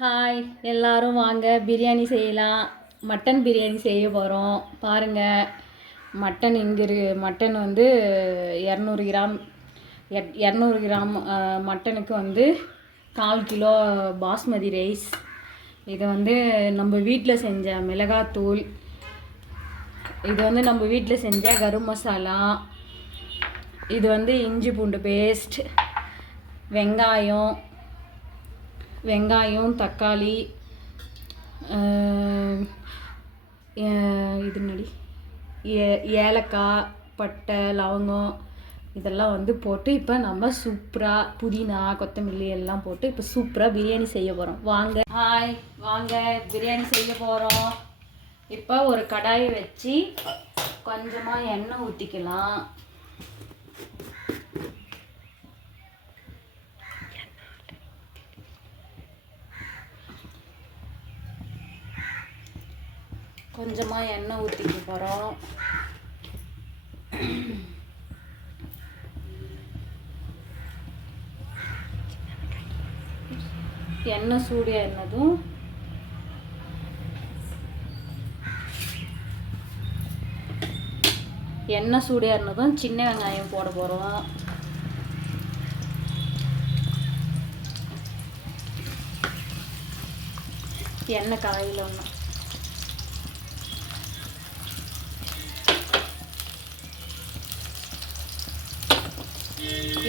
Hi எல்லாரும் வாங்க பிரியாணி செய்யலாம். மட்டன் பிரியாணி செய்ய போகிறோம். பாருங்கள், மட்டன் மட்டன் வந்து 200 கிராம் 200 கிராம் மட்டனுக்கு வந்து 4 கிலோ பாஸ்மதி ரைஸ். இது வந்து நம்ம வீட்டில் செஞ்ச மிளகாத்தூள், இது வந்து நம்ம வீட்டில் செஞ்ச கரம் மசாலா, இது வந்து இஞ்சி பூண்டு பேஸ்ட், வெங்காயம், தக்காளி, இது நடி ஏலக்காய், பட்டை, லவங்கம் இதெல்லாம் வந்து போட்டு இப்போ நம்ம சூப்பராக புதினா, கொத்தமல்லி எல்லாம் போட்டு இப்போ சூப்பராக பிரியாணி செய்ய போகிறோம். வாங்க பிரியாணி செய்ய போகிறோம். இப்போ ஒரு கடாயை வச்சு கொஞ்சமாக எண்ணெய் ஊற்றிக்கலாம். கொஞ்சமாக எண்ணெய் ஊற்றிக்க போகிறோம். எண்ணெய் சூடானதும் சின்ன வெங்காயம் போட போகிறோம். எண்ணெய் காயில் ஒன்று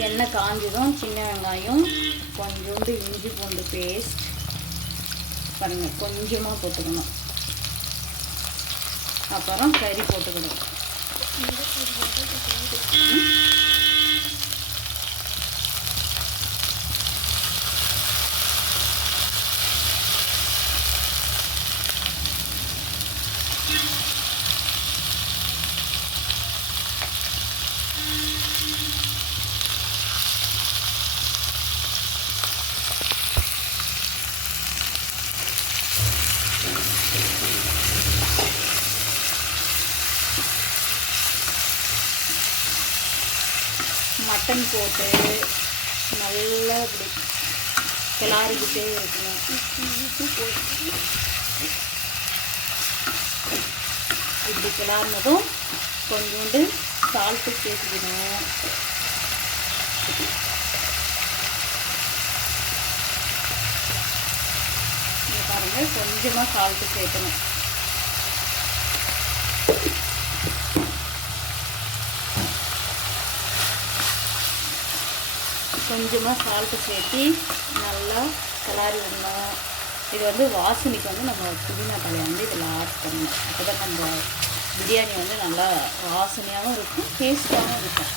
எண்ணெய் காஞ்சதும் சின்ன வெங்காயம், கொஞ்சோண்டு இஞ்சி பூண்டு பேஸ்ட் பாருங்கள் கொஞ்சமாக போட்டுக்கணும். அப்புறம் கறி போட்டுக்கணும். மட்டன் போட்டு நல்லா இப்படி கிளறிக்கிட்டே இருக்கணும். இப்படி கிளறினதும் கொஞ்சோண்டு சால்ட்டு சேர்த்துக்கணும். பாருங்கள், கொஞ்சமாக சால்ட்டு சேர்க்கணும். கொஞ்சமாக சால்ட்டு சேர்த்து நல்லா கிளறி விடணும். இது வந்து வாசனைக்கு வந்து நம்ம புதினா தழையை வந்து இதில் ஆட் பண்ணணும். அப்போ தான் நம்ம பிரியாணி வந்து நல்லா வாசனையாகவும் இருக்கும், டேஸ்ட்டாகவும் இருக்கும்.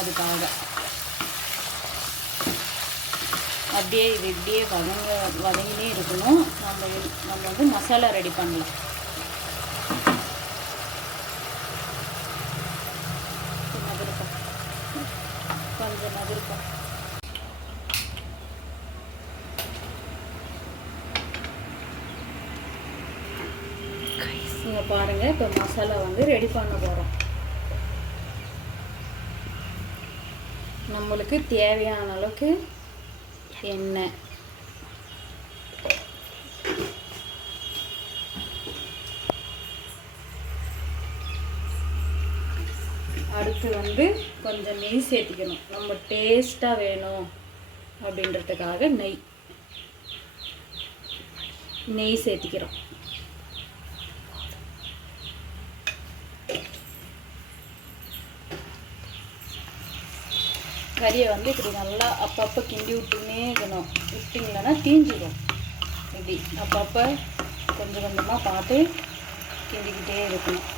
அதுக்காக அப்படியே இது இப்படியே வதங்கினே இருக்கணும். நம்ம வந்து மசாலா ரெடி பண்ணலாம். கொஞ்சம் நதிருக்கும். இங்கே பாருங்கள், இப்போ மசாலா வந்து ரெடி பண்ண போகிறோம். நம்மளுக்கு தேவையான அளவுக்கு எண்ணெய், அடுத்து வந்து கொஞ்சம் நெய் சேர்த்திக்கணும். நம்ம டேஸ்ட்டாக வேணும் அப்படின்றதுக்காக நெய் சேர்த்திக்கிறோம். கறியை வந்து இப்படி நல்லா அப்பப்போ கிண்டி விட்டுன்னே இருக்கணும். விட்டிங்களன்னா தீஞ்சிடும். இப்படி அப்பப்போ கொஞ்சம் கொஞ்சமாக பார்த்து கிண்டிக்கிட்டே இருக்கணும்.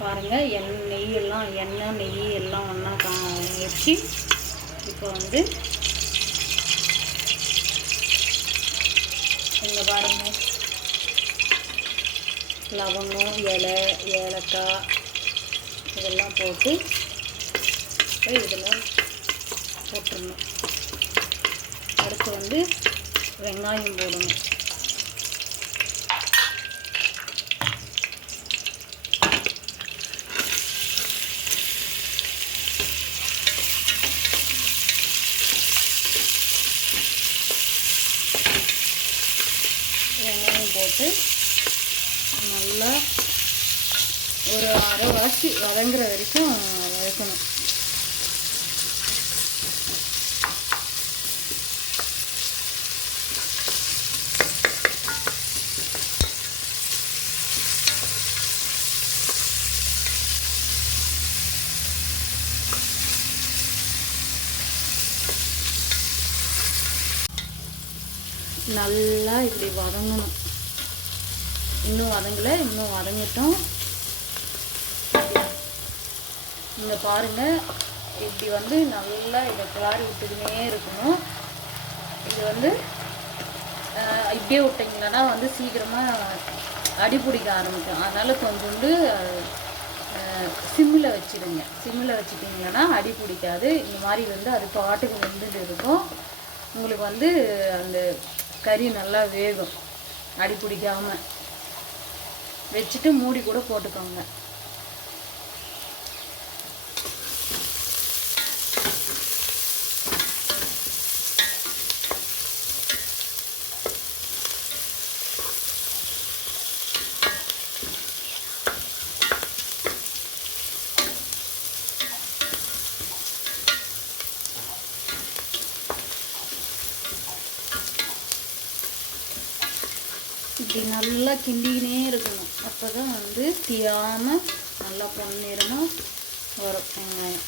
பாருங்கள், எண்ணெய் நெய் எல்லாம் ஒன்றா வச்சு இப்போ வந்து இங்கே பாருங்கள், லவங்கம், ஏலக்காய் இதெல்லாம் போட்டு இதில் போட்டுடணும். அடுத்து வந்து வெங்காயம் போடணும். வெங்காயம் போட்டு நல்லா ஒரு அரைவாசி வதங்குற வரைக்கும் வதக்கணும். நல்லா இப்படி வதங்கணும். இன்னும் வதங்கலை, இன்னும் வதங்கிட்டோம். இங்கே பாருங்கள், இப்படி வந்து நல்லா இதை கிளறி விட்டுக்கினே இருக்கணும். இது வந்து இப்படியே விட்டிங்கன்னா வந்து சீக்கிரமாக அடி பிடிக்க ஆரம்பிக்கும். அதனால் கொஞ்சோண்டு சிம்மில் வச்சுடுங்க. சிம்மில் வச்சுட்டிங்கன்னா அடி பிடிக்காது. இந்த மாதிரி வந்து அது பாட்டுக்கு வெந்துட்டு இருக்கும். உங்களுக்கு வந்து அந்த கறி நல்லா வேகும், அடி பிடிக்காமல். வச்சுட்டு மூடி கூட போட்டுக்கோங்க. இப்படி நல்லா கிண்டிக்கினே இருக்கணும். அப்போ தான் வந்து தீயாமல் நல்லா பொன்னிறமாக வரும் வெங்காயம்.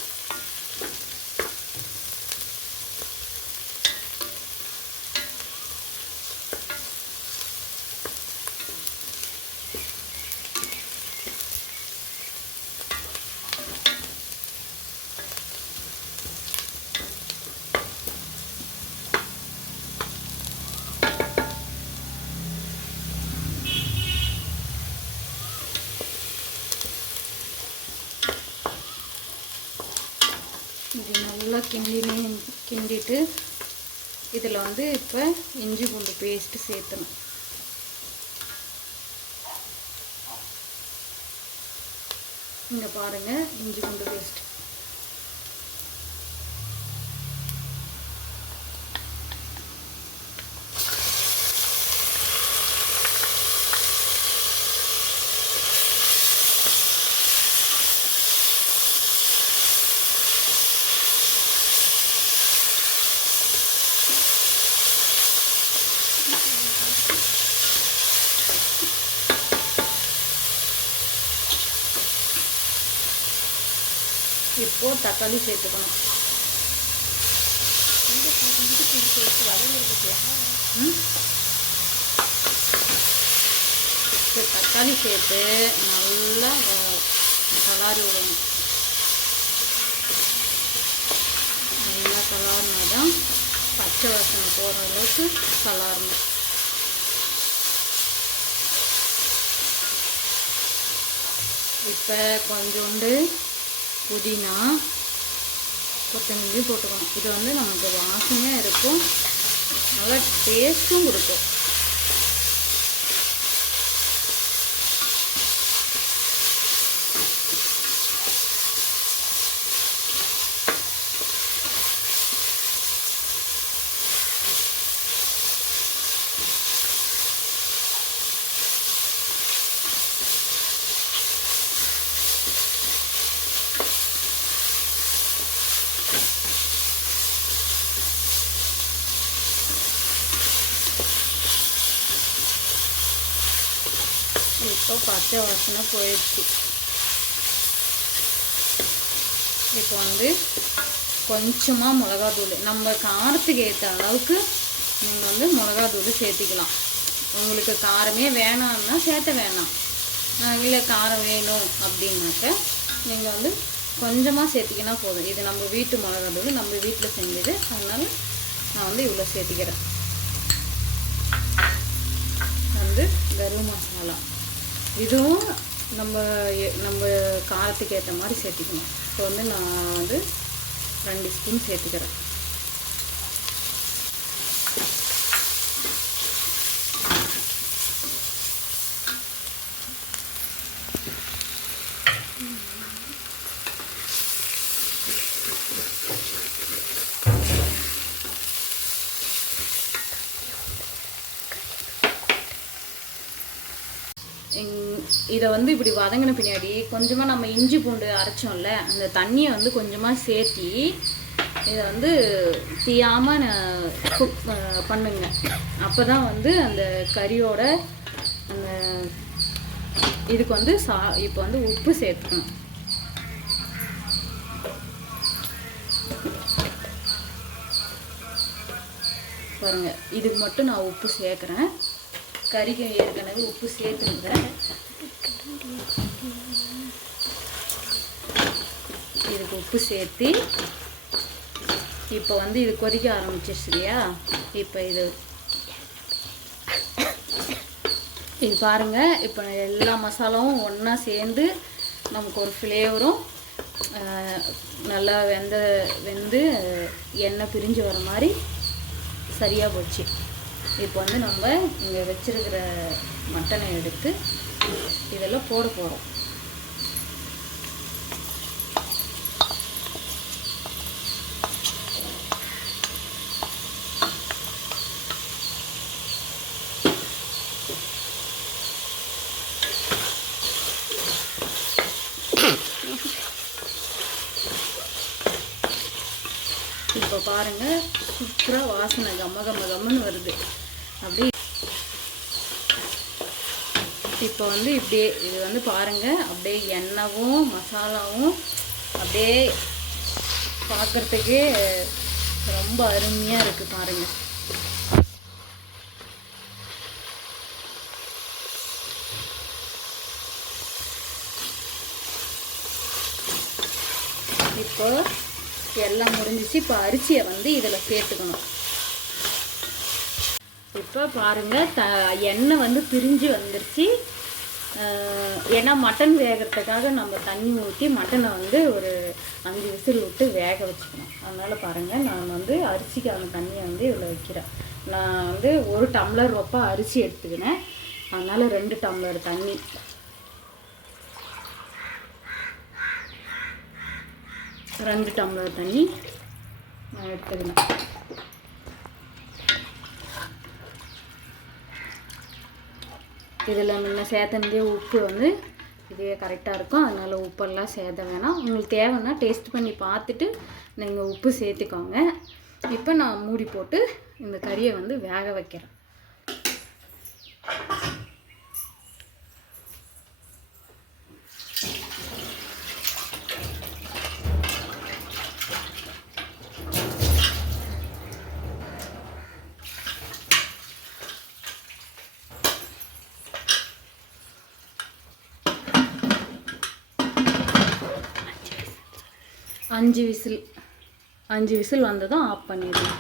இது நல்லா கிண்டிட்டு இதில் வந்து இப்போ இஞ்சி பூண்டு பேஸ்ட்டு சேர்த்தணும். இங்கே பாருங்கள், இஞ்சி பூண்டு பேஸ்ட். இப்போ தக்காளி சேர்த்துக்கணும். தக்காளி சேர்த்து நல்லா கலாரி விடணும். நல்லா கலாரினாதான் பச்சை வாசனை போகிற அளவுக்கு கலாரணும். இப்போ கொஞ்சோண்டு புதினா, கொத்தமல்லி போட்டுக்கணும். இது வந்து நமக்கு வாசனையாக இருக்கும், நல்லா டேஸ்ட்டும் கொடுக்கும். இப்போ பச்சை வாசனை போயிடுச்சு. இப்போ வந்து கொஞ்சமாக மிளகாத்தூள், நம்ம காரத்துக்கு ஏற்ற அளவுக்கு நீங்கள் வந்து மிளகாத்தூள் சேர்த்திக்கலாம். உங்களுக்கு காரமே வேணாம்னா சேர்த்த வேணாம், இல்லை காரம் வேணும் அப்படின்னாக்க நீங்கள் வந்து கொஞ்சமாக சேர்த்திக்கினா போதும். இது நம்ம வீட்டு மிளகாத்தூள், நம்ம வீட்டில் செஞ்சது, அதனால் நான் வந்து இவ்வளோ சேர்த்திக்கிறேன். வந்து கரம் மசாலா, இதுவும் நம்ம காரத்துக்கு ஏற்ற மாதிரி சேர்த்திக்கணும். இப்போ வந்து நான் வந்து 2 ஸ்பூன் சேர்த்துக்கிறேன். இதை வந்து இப்படி வதங்கின பின்னாடி கொஞ்சமாக நம்ம இஞ்சி பூண்டு அரைச்சோம்ல அந்த தண்ணியை வந்து கொஞ்சமாக சேர்த்தி இதை வந்து தீயாமல் குக் பண்ணுங்க. அப்போ தான் வந்து அந்த கறியோட அந்த இதுக்கு வந்து இப்போ வந்து உப்பு சேர்த்துக்கணும். பாருங்க, இதுக்கு மட்டும் நான் உப்பு சேர்க்குறேன். கறிக்கு ஏற்கனவே உப்பு சேர்த்துருந்தேன். இதுக்கு உப்பு சேர்த்து இப்போ வந்து இது கொதிக்க ஆரம்பிச்சிருச்சு இல்லையா? இப்போ இது பாருங்கள், இப்போ எல்லா மசாலாவும் ஒன்றா சேர்ந்து நமக்கு ஒரு ஃப்ளேவரும் நல்லா வெந்து எண்ணெய் பிரிஞ்சு வர மாதிரி சரியாக போச்சு. இப்போ வந்து நம்ம இங்கே வச்சுருக்கிற மட்டனை எடுத்து இதெல்லாம் போட போகிறோம். இப்போ பாருங்கள், சூப்பராக வாசனை கம்மன்னு வருது. அப்படி இப்போ வந்து இப்படியே இது வந்து பாருங்கள், அப்படியே எண்ணெயும் மசாலாவும் அப்படியே பார்க்குறதுக்கே ரொம்ப அருமையாக இருக்குது பாருங்கள். இப்போ எல்லாம் முடிஞ்சிச்சு. இப்போ அரிசியை வந்து இதில் சேர்த்துக்கணும். இப்போ பாருங்கள், எண்ணெய் வந்து பிரிஞ்சு வந்துருச்சு. ஏன்னா மட்டன் வேகிறதுக்காக நம்ம தண்ணி ஊற்றி மட்டனை வந்து ஒரு 5 விசில் விட்டு வேக வச்சுக்கணும். அதனால் பாருங்கள், நான் வந்து அரிசிக்கான தண்ணியை வந்து இதில் வைக்கிறேன். நான் வந்து 1 டம்ளர் ரொப்பா அரிசி எடுத்துக்கினேன். அதனால் 2 டம்ளர் தண்ணி. ரெண்டு டம்ளர் தண்ணி நான் எடுத்துக்கினேன். இதில் முன்ன சேர்த்தனதே உப்பு வந்து இதே கரெக்டாக இருக்கும். அதனால் உப்பெல்லாம் சேர்த்த வேணாம். உங்களுக்கு தேவைன்னா டேஸ்ட் பண்ணி பார்த்துட்டு நீங்கள் உப்பு சேர்த்துக்கோங்க. இப்போ நான் மூடி போட்டு இந்த கறியை வந்து வேக வைக்கிறேன். அஞ்சு விசில் வந்ததும் ஆஃப் பண்ணிடுவேன்.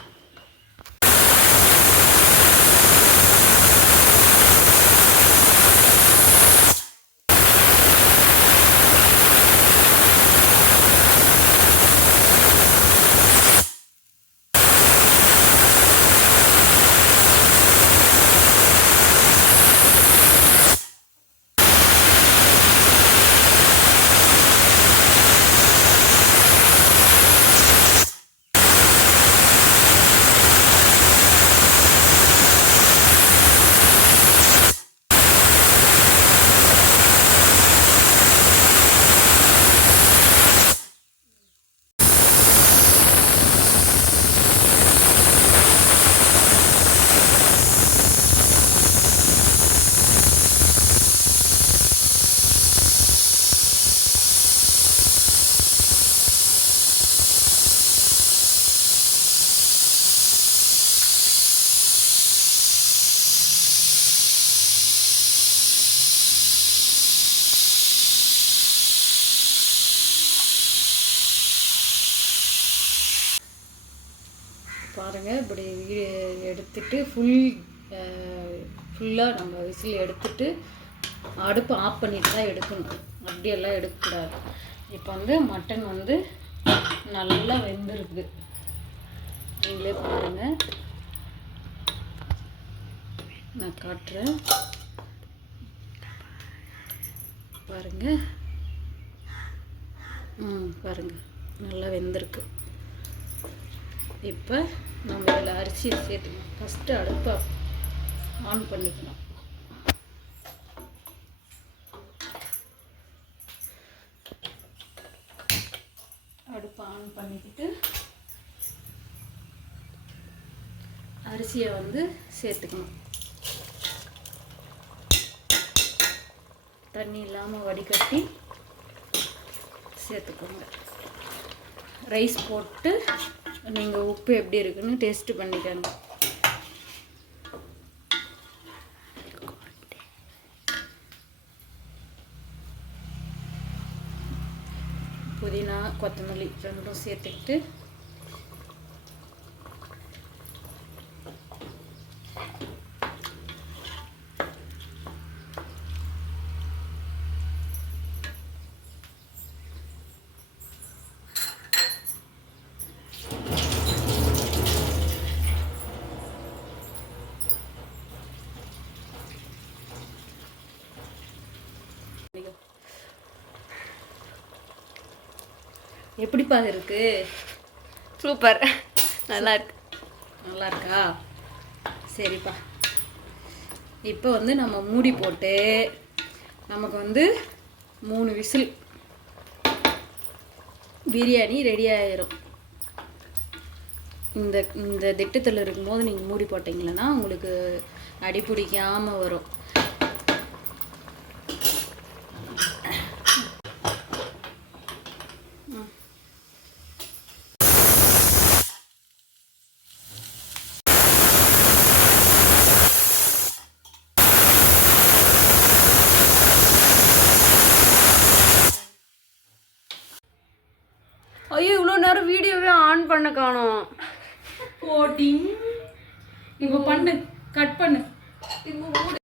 பாருங்கள், இப்படி எடுத்துட்டு ஃபுல்லாக நம்ம விசில் எடுத்துட்டு அடுப்பு ஆஃப் பண்ணிட்டு தான் எடுக்கணும். அப்படியெல்லாம் எடுக்கக்கூடாது. இப்போ வந்து மட்டன் வந்து நல்லா வெந்திருக்கு. நீங்களே பாருங்கள், நான் காட்டுறேன் பாருங்கள். பாருங்கள், நல்லா வெந்திருக்கு. இப்போ நம்ம இதில் அரிசியை சேர்த்துக்கணும். ஃபஸ்ட்டு அடுப்பை ஆன் பண்ணிக்கணும். பண்ணிக்கிட்டு அரிசியை வந்து சேர்த்துக்கணும். தண்ணி இல்லாமல் வடிகட்டி சேர்த்துக்கோங்க. ரைஸ் போட்டு நீங்கள் உப்பு எப்படி இருக்குன்னு டேஸ்ட்டு பண்ணிக்கோங்க. புதினா கொத்தமல்லி ரெண்டும் சேர்த்துக்கிட்டு எப்படிப்பா இருக்கு? சூப்பர், நல்லா இருக்கு. நல்லா இருக்கா? சரிப்பா. இப்போ வந்து நம்ம மூடி போட்டு நமக்கு வந்து 3 விசில் பிரியாணி ரெடி ஆயிரும். இந்த திட்டத்தில் இருக்கும்போது நீங்கள் மூடி போட்டிங்கன்னா உங்களுக்கு அடி பிடிக்காமல் வரும். ஐயோ, இவ்வளோ நேரம் வீடியோவே ஆன் பண்ண காணோம். போட்டிங் இப்போ பண்ணு, கட் பண்ணு.